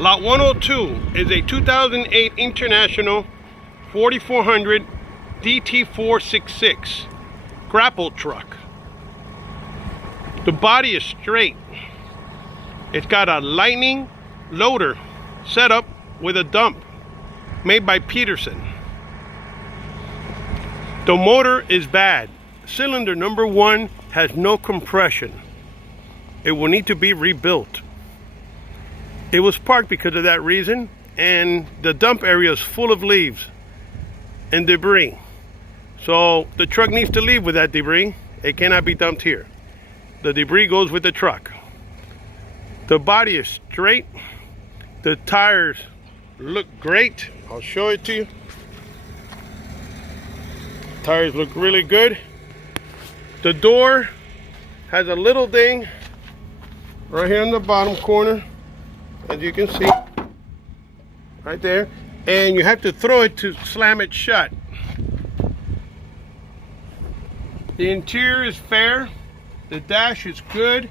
Lot 102 is a 2008 International 4400 DT466 Grapple Truck. The body is straight. It's got a lightning loader setup with a dump made by Peterson. The motor is bad. Cylinder number 1 has no compression. It will need to be rebuilt. It was parked because of that reason, and the dump area is full of leaves and debris. So the truck needs to leave with that debris. It cannot be dumped here. The debris goes with the truck. The body is straight. The tires look great. I'll show it to you. Tires look really good. The door has a little ding right here in the bottom corner, as you can see, right there. And you have to throw it to slam it shut. The interior is fair. The dash is good.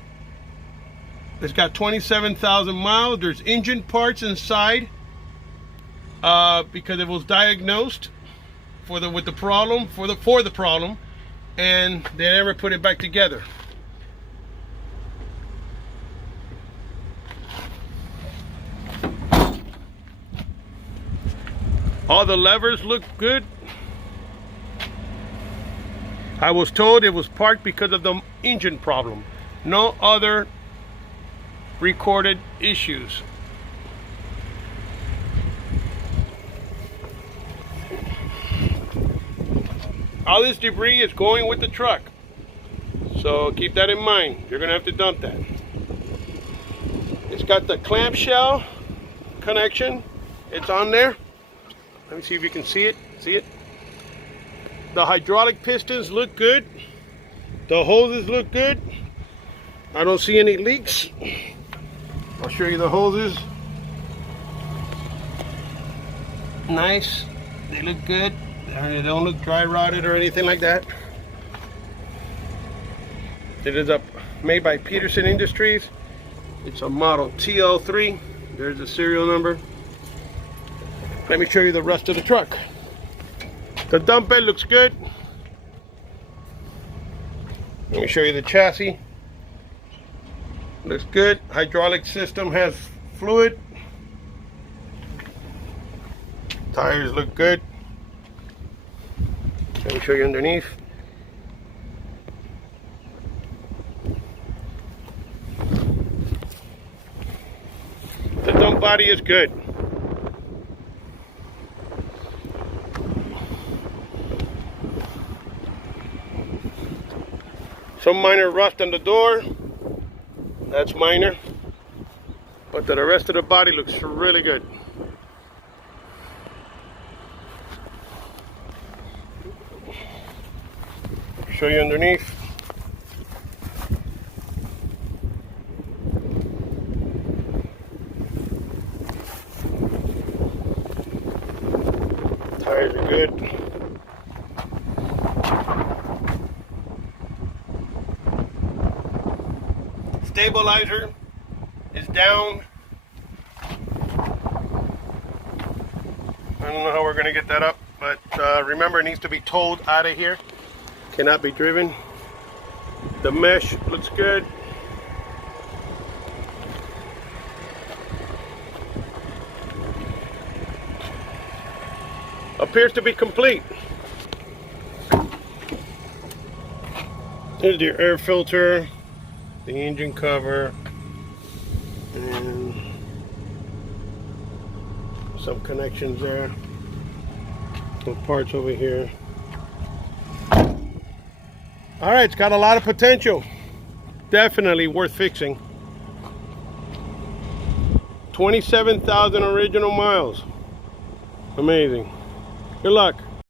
It's got 27,000 miles. There's engine parts inside because it was diagnosed for the problem, and they never put it back together. All the levers look good. I was told it was parked because of the engine problem. No other recorded issues. All this debris is going with the truck, so keep that in mind. You're gonna have to dump that. It's got the clamshell connection. It's on there. Let me see if you can see it. See it? The hydraulic pistons look good. The hoses look good. I don't see any leaks. I'll show you the hoses. Nice. They look good. They don't look dry rotted or anything like that. It is made by Peterson Industries. It's a model TL3. There's the serial number. Let me show you the rest of the truck. The dump bed looks good. Let me show you the chassis. Looks good. Hydraulic system has fluid. Tires look good. Let me show you underneath. The dump body is good. Some minor rust on the door. That's minor. But the rest of the body looks really good. Show you underneath. Tires are good. Stabilizer is down. I don't know how we're going to get that up, but remember, it needs to be towed out of here. Cannot be driven. The mesh looks good. Appears to be complete. Here's your air filter, the engine cover, and some connections there. Some parts over here. All right, it's got a lot of potential. Definitely worth fixing. 27,000 original miles. Amazing. Good luck.